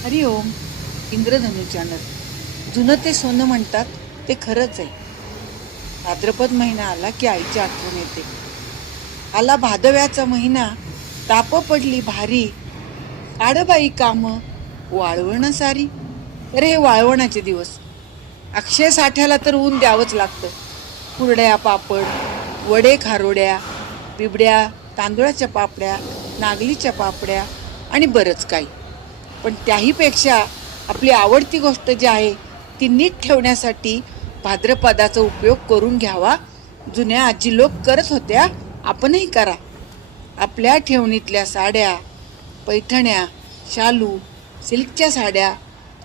ओम इंद्रधनु channel जुनं ते सोनं म्हणतात ते खरंच आहे. भाद्रपद महिना आला की आईची आठवण येते. आला भादव्याचा महिना ताप पडली भारी. आडबाई काम वाळवण सारी. अरे हे वाळवणाचे दिवस. अक्षय साठ्याला तर ऊन द्यावंच लागतं. कुरड्या पापड वडे खारोड्या बिबड्या तांदळाच्या पापड्या नागलीच्या पापड्या आणि बरंच काही. पण त्याहीपेक्षा आपली आवडती गोष्ट जी आहे ती नीट ठेवण्यासाठी भाद्रपदाचा उपयोग करून घ्यावा. जुन्या आजी लोक करत होत्या आपणही करा. आपल्या ठेवणीतल्या साड्या पैठण्या शालू सिल्कच्या साड्या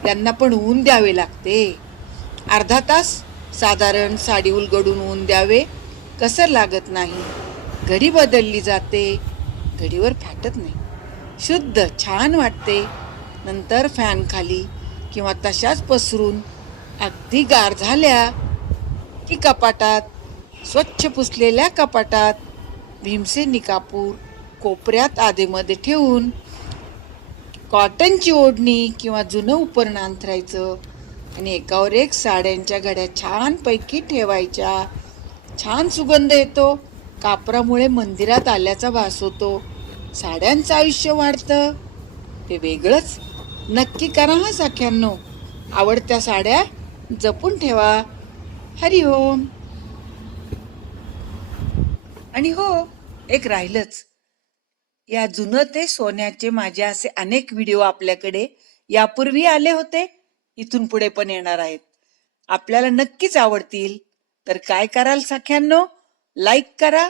त्यांना पण ऊन द्यावे लागते. अर्धा तास साधारण साडी उलगडून ऊन द्यावे कसर लागत नाही. घडी बदलली जाते घडीवर फाटत नाही. शुद्ध छान वाटते. नंतर फॅनखाली किंवा तशाच पसरून अगदी गार झाल्या की कपाटात स्वच्छ पुसलेल्या कपाटात भीमसेनी कापूर कोपऱ्यात आधेमध्ये ठेवून कॉटनची ओढणी किंवा जुनं उपरण अंथरायचं आणि एकावर एक साड्यांच्या घड्या छानपैकी ठेवायच्या. छान सुगंध येतो. कापरामुळे मंदिरात आल्याचा भास होतो. साड्यांचं आयुष्य वाढतं. ते वेगळंच नक्की करा हा साख्यांनो. आवडत्या साड्या जपून ठेवा. हरिओम आणि हो एक राहिलंच. या जुनं ते सोन्याचे माझे असे अनेक व्हिडिओ आपल्याकडे यापूर्वी आले होते इथून पुढे पण येणार आहेत. आपल्याला नक्कीच आवडतील. तर काय कराल साख्यांनो? लाईक करा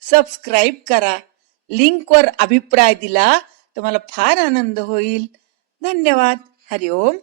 सबस्क्राईब करा. लिंकवर अभिप्राय दिला तर मला फार आनंद होईल. धन्यवाद. हरिओम